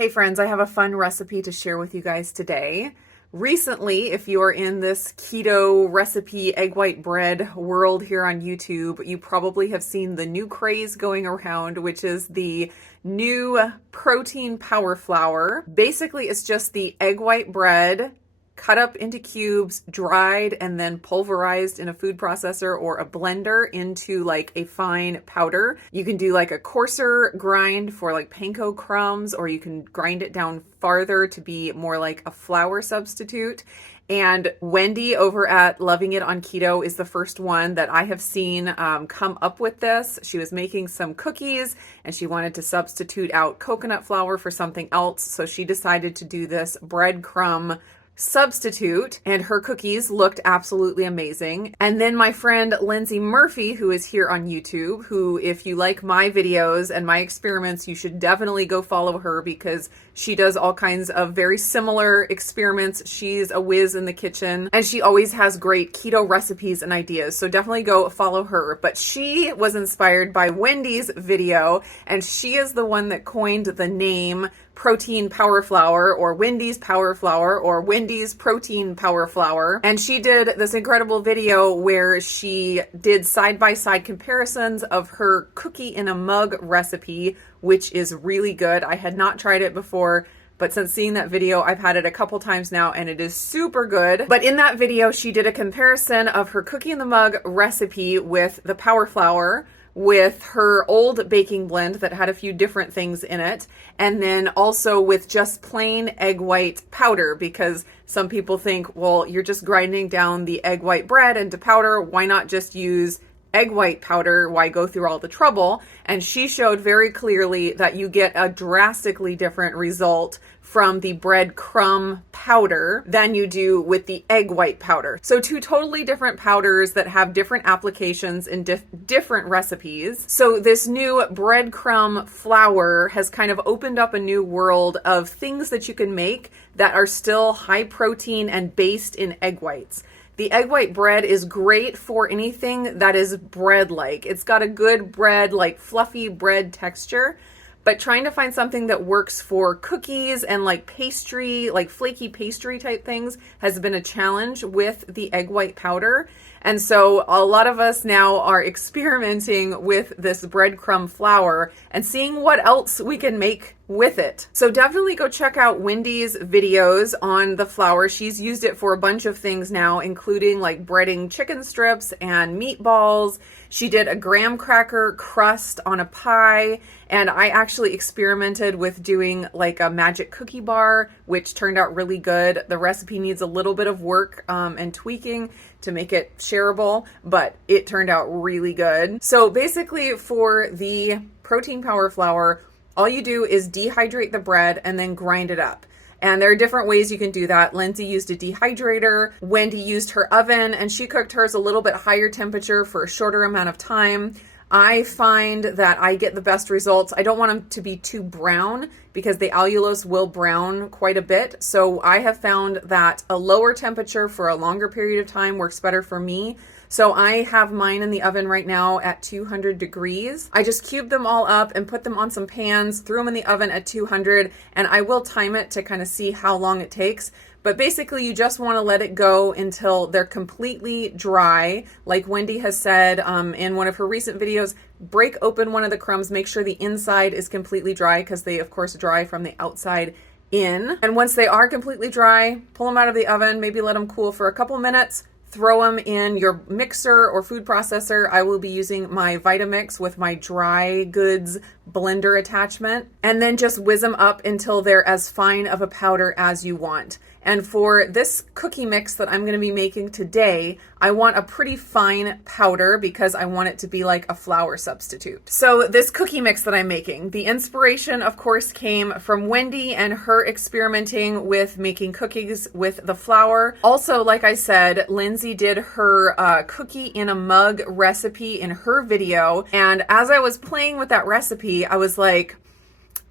Hey friends, I have a fun recipe to share with you guys today. Recently, if you're in this keto recipe egg white bread world here on YouTube, you probably have seen the new craze going around, which is the new protein power flour. Basically, it's just the egg white bread cut up into cubes, dried, and then pulverized in a food processor or a blender into like a fine powder. You can do like a coarser grind for like panko crumbs, or you can grind it down farther to be more like a flour substitute. And Wendy over at Loving It on Keto is the first one that I have seen come up with this. She was making some cookies and she wanted to substitute out coconut flour for something else. So she decided to do this breadcrumb substitute, and her cookies looked absolutely amazing. And then my friend Lindsay Murphy, who is here on YouTube, who, if you like my videos and my experiments, you should definitely go follow her because she does all kinds of very similar experiments. She's a whiz in the kitchen and she always has great keto recipes and ideas. So definitely go follow her. But she was inspired by Wendy's video, and she is the one that coined the name protein power flour, or Wendy's power flour, or Wendy's protein power flour. And she did this incredible video where she did side-by-side comparisons of her cookie in a mug recipe, which is really good. I had not tried it before, but since seeing that video, I've had it a couple times now and it is super good. But in that video, she did a comparison of her cookie in the mug recipe with the power flour, with her old baking blend that had a few different things in it, and then also with just plain egg white powder, because some people think, well, you're just grinding down the egg white bread into powder. Why not just use egg white powder? Why go through all the trouble? And she showed very clearly that you get a drastically different result from the breadcrumb powder than you do with the egg white powder. So two totally different powders that have different applications in different recipes. So this new breadcrumb flour has kind of opened up a new world of things that you can make that are still high protein and based in egg whites. The egg white bread is great for anything that is bread-like. It's got a good bread, like fluffy bread texture, but trying to find something that works for cookies and like pastry, like flaky pastry type things has been a challenge with the egg white powder. And so a lot of us now are experimenting with this breadcrumb flour and seeing what else we can make with it. So definitely go check out Wendy's videos on the flour. She's used it for a bunch of things now, including like breading chicken strips and meatballs. She did a graham cracker crust on a pie, and I actually experimented with doing like a magic cookie bar, which turned out really good. The recipe needs a little bit of work and tweaking to make it shareable, but it turned out really good. So basically for the protein power flour, all you do is dehydrate the bread and then grind it up. And there are different ways you can do that. Lindsay used a dehydrator. Wendy used her oven, and she cooked hers a little bit higher temperature for a shorter amount of time. I find that I get the best results. I don't want them to be too brown because the allulose will brown quite a bit. So I have found that a lower temperature for a longer period of time works better for me. So I have mine in the oven right now at 200 degrees. I just cube them all up and put them on some pans, threw them in the oven at 200, and I will time it to kind of see how long it takes. But basically, you just want to let it go until they're completely dry. Like Wendy has said in one of her recent videos, break open one of the crumbs, make sure the inside is completely dry, because they, of course, dry from the outside in. And once they are completely dry, pull them out of the oven, maybe let them cool for a couple minutes, throw them in your mixer or food processor. I will be using my Vitamix with my dry goods blender attachment, and then just whiz them up until they're as fine of a powder as you want. And for this cookie mix that I'm going to be making today, I want a pretty fine powder because I want it to be like a flour substitute. So this cookie mix that I'm making, the inspiration, of course, came from Wendy and her experimenting with making cookies with the flour. Also, like I said, Lindsay did her cookie in a mug recipe in her video. And as I was playing with that recipe, I was like,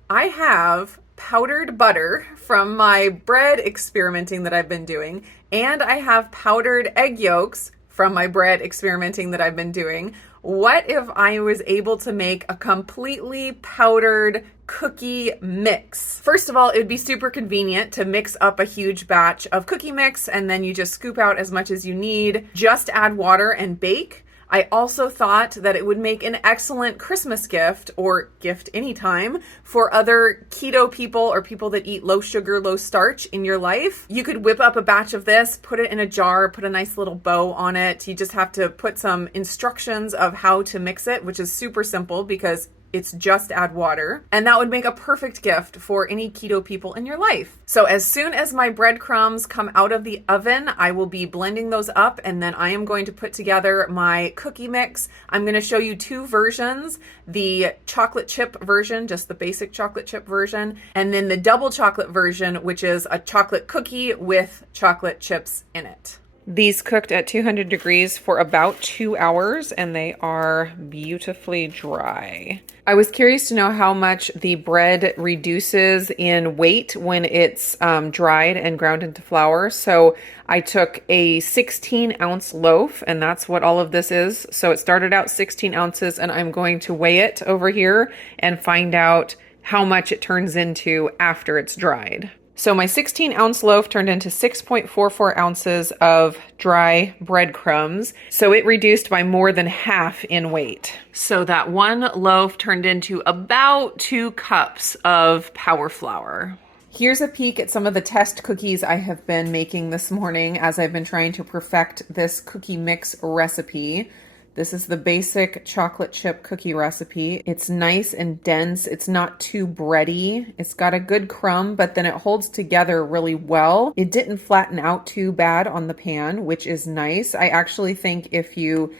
I have powdered butter from my bread experimenting that I've been doing, and I have powdered egg yolks from my bread experimenting that I've been doing. what if I was able to make a completely powdered cookie mix? First of all, it would be super convenient to mix up a huge batch of cookie mix, and then you just scoop out as much as you need, just add water and bake. I also thought that it would make an excellent Christmas gift, or gift anytime, for other keto people or people that eat low sugar, low starch in your life. You could whip up a batch of this, put it in a jar, put a nice little bow on it. You just have to put some instructions of how to mix it, which is super simple because it's just add water. And that would make a perfect gift for any keto people in your life. So as soon as my breadcrumbs come out of the oven, I will be blending those up, and then I am going to put together my cookie mix. I'm going to show you two versions, the chocolate chip version, just the basic chocolate chip version, and then the double chocolate version, which is a chocolate cookie with chocolate chips in it. These cooked at 200 degrees for about 2 hours, and they are beautifully dry. I was curious to know how much the bread reduces in weight when it's dried and ground into flour. So I took a 16-ounce loaf, and that's what all of this is. So it started out 16 ounces, and I'm going to weigh it over here and find out how much it turns into after it's dried. So my 16-ounce loaf turned into 6.44 ounces of dry breadcrumbs. So it reduced by more than half in weight. So that one loaf turned into about 2 cups of power flour. Here's a peek at some of the test cookies I have been making this morning as I've been trying to perfect this cookie mix recipe. This is the basic chocolate chip cookie recipe. It's nice and dense. It's not too bready. It's got a good crumb, but then it holds together really well. It didn't flatten out too bad on the pan, which is nice. I actually think if you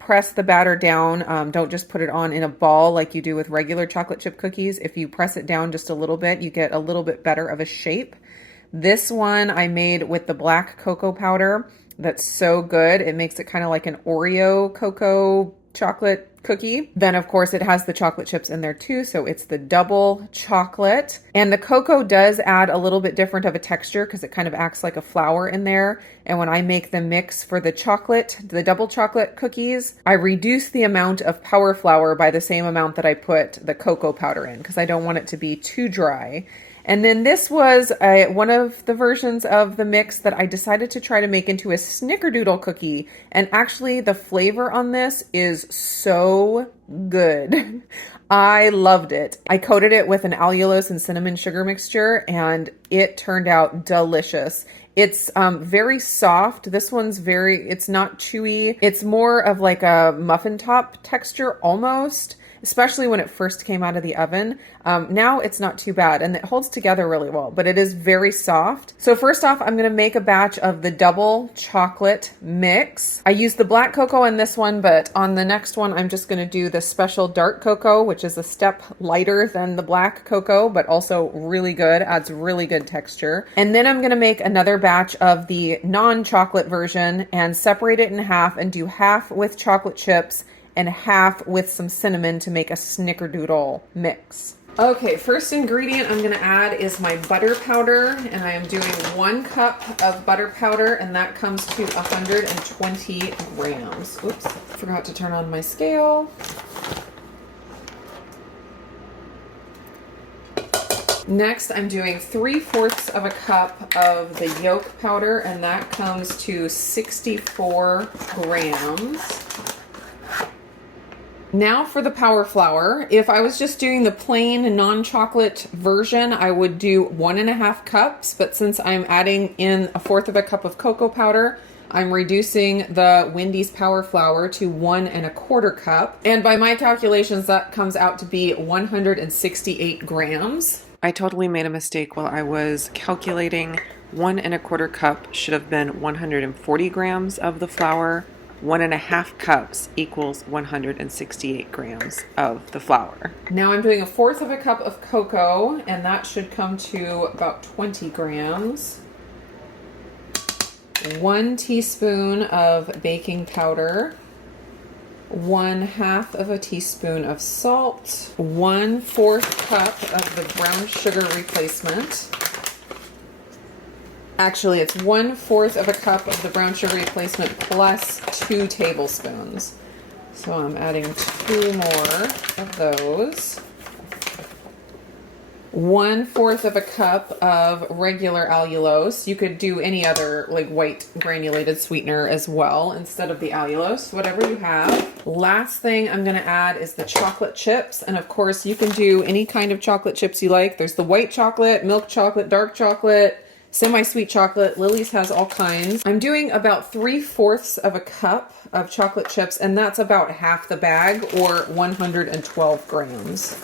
press the batter down, don't just put it on in a ball like you do with regular chocolate chip cookies. If you press it down just a little bit, you get a little bit better of a shape. This one I made with the black cocoa powder. That's so good. It makes it kind of like an Oreo cocoa chocolate cookie. Then of course it has the chocolate chips in there too. So it's the double chocolate, and the cocoa does add a little bit different of a texture because it kind of acts like a flour in there. And when I make the mix for the chocolate, the double chocolate cookies, I reduce the amount of power flour by the same amount that I put the cocoa powder in because I don't want it to be too dry. And then this was one of the versions of the mix that I decided to try to make into a Snickerdoodle cookie. And actually the flavor on this is so good. I loved it. I coated it with an allulose and cinnamon sugar mixture, and it turned out delicious. It's very soft. This one's it's not chewy. It's more of like a muffin top texture almost, especially when it first came out of the oven. Now it's not too bad, and it holds together really well, but it is very soft. So first off, I'm gonna make a batch of the double chocolate mix. I used the black cocoa in this one, but on the next one, I'm just gonna do the special dark cocoa, which is a step lighter than the black cocoa, but also really good, adds really good texture. And then I'm gonna make another batch of the non-chocolate version and separate it in half and do half with chocolate chips and half with some cinnamon to make a Snickerdoodle mix. Okay, first ingredient I'm gonna add is my butter powder, and I am doing 1 cup of butter powder, and that comes to 120 grams. Oops, forgot to turn on my scale. Next, I'm doing 3/4 of a cup of the yolk powder, and that comes to 64 grams. Now for the power flour. If I was just doing the plain non-chocolate version, I would do 1.5 cups, but since I'm adding in 1/4 of a cup of cocoa powder, I'm reducing the Wendy's power flour to 1.25 cup. And by my calculations, that comes out to be 168 grams. I totally made a mistake while I was calculating. 1.25 cup should have been 140 grams of the flour. 1.5 cups equals 168 grams of the flour. Now I'm doing 1/4 of a cup of cocoa, and that should come to about 20 grams. 1 teaspoon of baking powder. 1/2 of a teaspoon of salt. 1/4 cup of the brown sugar replacement. Actually, it's 1/4 of a cup of the brown sugar replacement plus 2 tablespoons. So I'm adding 2 more of those. 1/4 of a cup of regular allulose. You could do any other like white granulated sweetener as well instead of the allulose, whatever you have. Last thing I'm gonna add is the chocolate chips. And of course you can do any kind of chocolate chips you like. There's the white chocolate, milk chocolate, dark chocolate, semi-sweet chocolate. Lily's has all kinds. I'm doing about 3/4 of a cup of chocolate chips, and that's about half the bag, or 112 grams.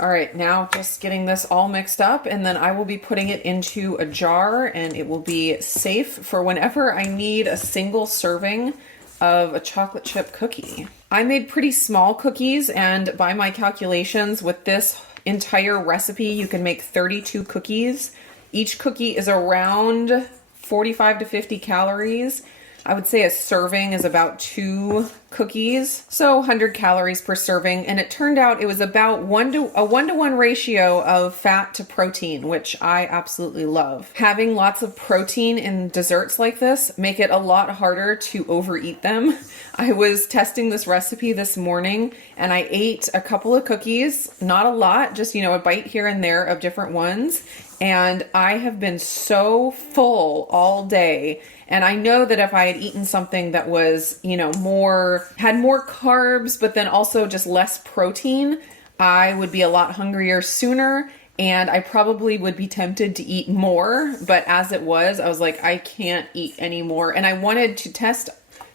All right, now just getting this all mixed up, and then I will be putting it into a jar, and it will be safe for whenever I need a single serving of a chocolate chip cookie. I made pretty small cookies, and by my calculations with this entire recipe, you can make 32 cookies. Each cookie is around 45 to 50 calories. I would say a serving is about 2 cookies, so 100 calories per serving, and it turned out it was about a 1-to-1 ratio of fat to protein, which I absolutely love. Having lots of protein in desserts like this make it a lot harder to overeat them. I was testing this recipe this morning, and I ate a couple of cookies, not a lot, just, a bite here and there of different ones, and I have been so full all day. And I know that if I had eaten something that was, had more carbs, but then also just less protein, I would be a lot hungrier sooner, and I probably would be tempted to eat more. But as it was, I was like, I can't eat anymore. And I wanted to test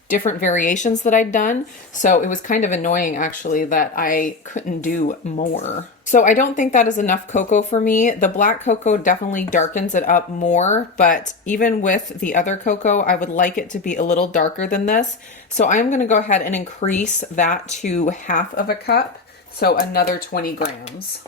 different variations that I'd done. So it was kind of annoying actually that I couldn't do more. So I don't think that is enough cocoa for me. The black cocoa definitely darkens it up more, but even with the other cocoa, I would like it to be a little darker than this. So I'm gonna go ahead and increase that to 1/2 of a cup. So another 20 grams.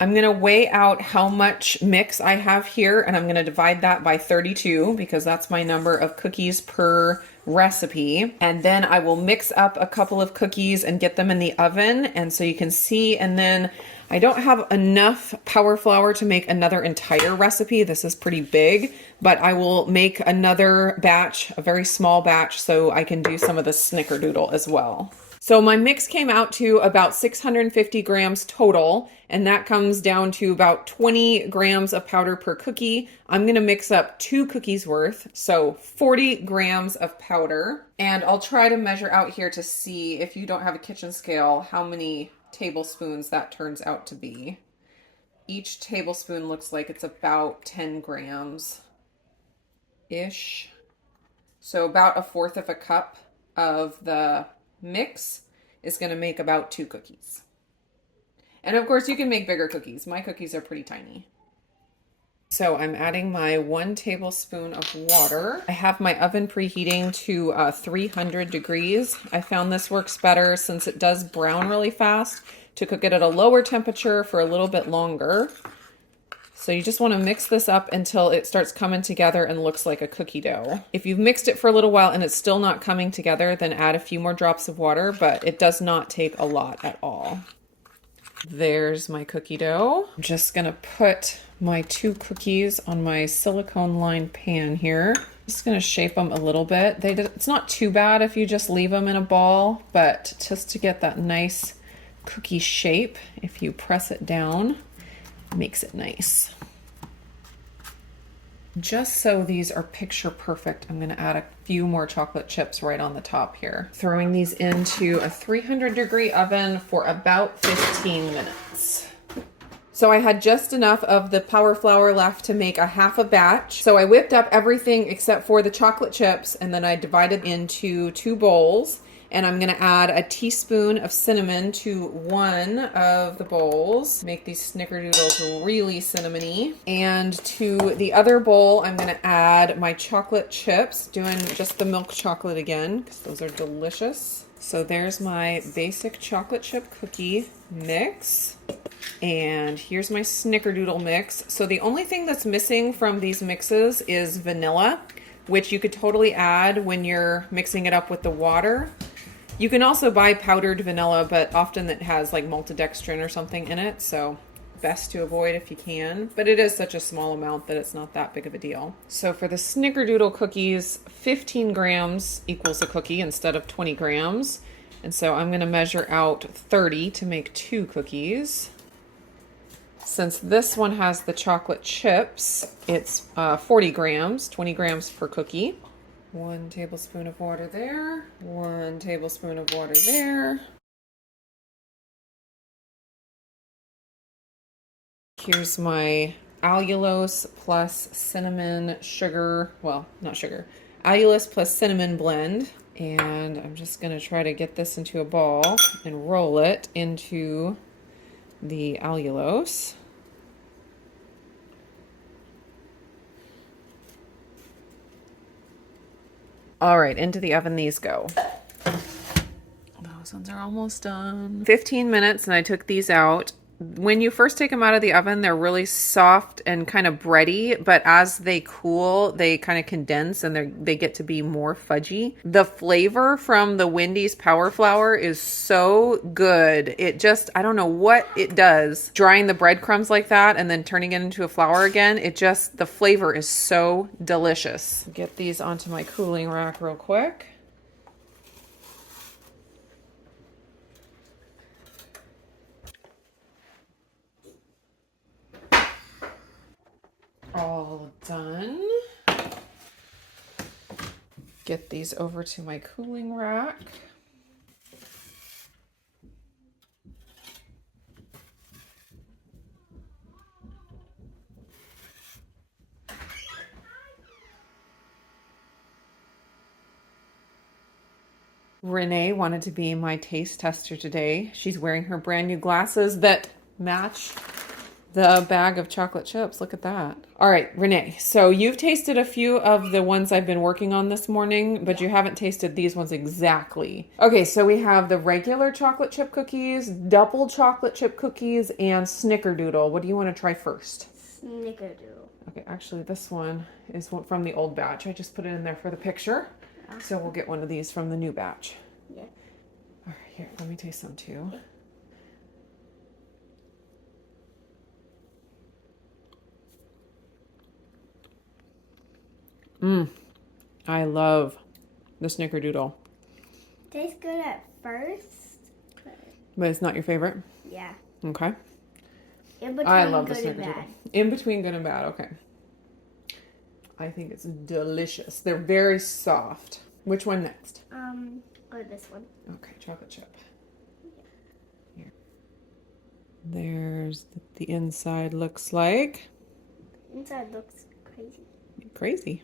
I'm going to weigh out how much mix I have here, and I'm going to divide that by 32 because that's my number of cookies per recipe. And then I will mix up a couple of cookies and get them in the oven. And so you can see, and then I don't have enough power flour to make another entire recipe. This is pretty big, but I will make another batch, a very small batch, so I can do some of the Snickerdoodle as well. So my mix came out to about 650 grams total, and that comes down to about 20 grams of powder per cookie. I'm going to mix up 2 cookies worth, so 40 grams of powder. And I'll try to measure out here to see, if you don't have a kitchen scale, how many tablespoons that turns out to be. Each tablespoon looks like it's about 10 grams-ish. So about 1/4 of a cup of the mix is going to make about 2 cookies. And of course you can make bigger cookies. My cookies are pretty tiny. So I'm adding my 1 tablespoon of water. I have my oven preheating to 300 degrees. I found this works better since it does brown really fast to cook it at a lower temperature for a little bit longer. So you just want to mix this up until it starts coming together and looks like a cookie dough. If you've mixed it for a little while and it's still not coming together, then add a few more drops of water, but it does not take a lot at all. There's my cookie dough. I'm just going to put my 2 cookies on my silicone lined pan here. Just going to shape them a little bit. It's not too bad if you just leave them in a ball, but just to get that nice cookie shape, if you press it down, makes it nice. Just so these are picture perfect, I'm going to add a few more chocolate chips right on the top here. Throwing these into a 300-degree oven for about 15 minutes. So I had just enough of the power flour left to make a half a batch. So I whipped up everything except for the chocolate chips, and then I divided into 2 bowls. And I'm going to add a teaspoon of cinnamon to 1 of the bowls. Make these Snickerdoodles really cinnamony. And to the other bowl, I'm going to add my chocolate chips, doing just the milk chocolate again, because those are delicious. So there's my basic chocolate chip cookie mix. And here's my Snickerdoodle mix. So the only thing that's missing from these mixes is vanilla, which you could totally add when you're mixing it up with the water. You can also buy powdered vanilla, but often it has like maltodextrin or something in it. So best to avoid if you can, but it is such a small amount that it's not that big of a deal. So for the Snickerdoodle cookies, 15 grams equals a cookie instead of 20 grams. And so I'm going to measure out 30 to make 2 cookies. Since this one has the chocolate chips, it's 40 grams, 20 grams per cookie. 1 tablespoon of water there, 1 tablespoon of water there. Here's my allulose plus cinnamon sugar, well, not sugar, allulose plus cinnamon blend. And I'm just gonna try to get this into a ball and roll it into the allulose. All right, into the oven these go. Those ones are almost done. 15 minutes and I took these out. When you first take them out of the oven, they're really soft and kind of bready, but as they cool, they kind of condense and they get to be more fudgy. The flavor from the Wendy's Power Flour is so good. It just, I don't know what it does. Drying the breadcrumbs like that and then turning it into a flour again, it just, the flavor is so delicious. Get these onto my cooling rack real quick. All done. Get these over to my cooling rack. Renae wanted to be my taste tester today. She's wearing her brand new glasses that match the bag of chocolate chips. Look at that. All right, Renae, so you've tasted a few of the ones I've been working on this morning, but you haven't tasted these ones exactly. Okay, so we have the regular chocolate chip cookies, double chocolate chip cookies, and Snickerdoodle. What do you want to try first? Snickerdoodle. Okay, actually this one is from the old batch. I just put it in there for the picture. So we'll get one of these from the new batch. Yeah. All right, here, let me taste some too. I love the Snickerdoodle. Tastes good at first. But it's not your favorite? Yeah. Okay. In between I love the good and Snickerdoodle. bad. In between good and bad, okay. I think it's delicious. They're very soft. Which one next? Or this one. Okay, chocolate chip. Here. There's the inside looks like. Inside looks crazy. Crazy.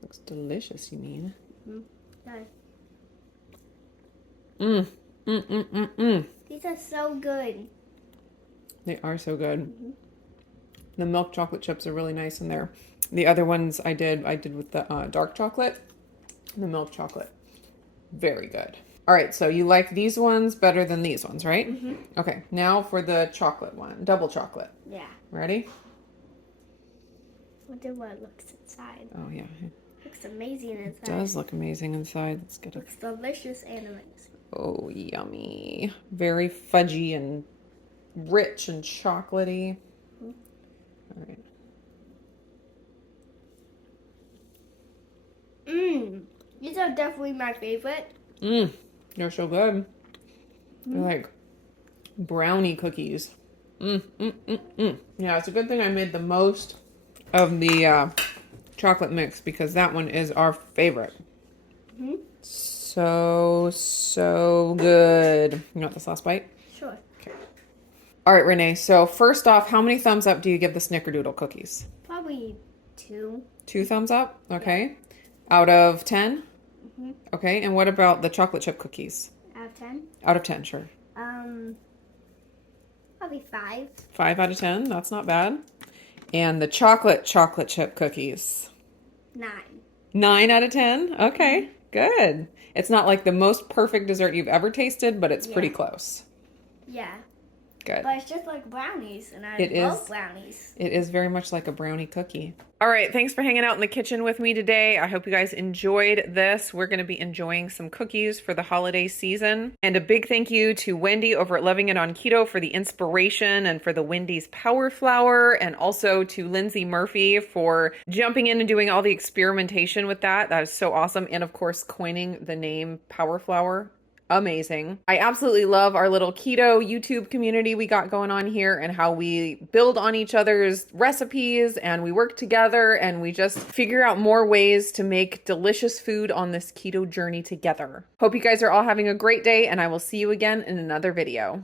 Looks delicious, you mean? Yeah. These are so good. They are so good. The milk chocolate chips are really nice in there. The other ones I did with the dark chocolate. The milk chocolate. Very good. All right, so you like these ones better than these ones, right? Okay, now for the chocolate one. Double chocolate. Yeah. Ready? Wonder what it looks inside. Oh, yeah. Looks amazing inside. It does look amazing inside. Let's get it. Looks delicious and amazing. Oh, yummy. Very fudgy and rich and chocolatey. All right. These are definitely my favorite. They're so good. They're like brownie cookies. Yeah, it's a good thing I made the most of the chocolate mix because that one is our favorite. So good. You want this last bite? Sure. Okay. All right, Renae. So first off, how many thumbs up do you give the Snickerdoodle cookies? Probably 2. 2 thumbs up? Okay. Out of 10? Okay. And what about the chocolate chip cookies? Out of 10? Out of 10, sure. Probably 5. 5 out of 10. That's not bad. And the chocolate chip cookies? 9. 9 out of 10? Okay. Good. It's not like the most perfect dessert you've ever tasted, but it's pretty close. Yeah. Good. But it's just like brownies, and I It love is. brownies. It is very much like a brownie cookie. All right, thanks for hanging out in the kitchen with me today. I hope you guys enjoyed this. We're going to be enjoying some cookies for the holiday season. And a big thank you to Wendy over at Loving It on Keto for the inspiration and for the Wendy's Power Flour, and also to Lindsay Murphy for jumping in and doing all the experimentation with that. That is so awesome. And of course, coining the name Power Flour. Amazing. I absolutely love our little keto YouTube community we got going on here, and how we build on each other's recipes and we work together and we just figure out more ways to make delicious food on this keto journey together. Hope you guys are all having a great day, and I will see you again in another video.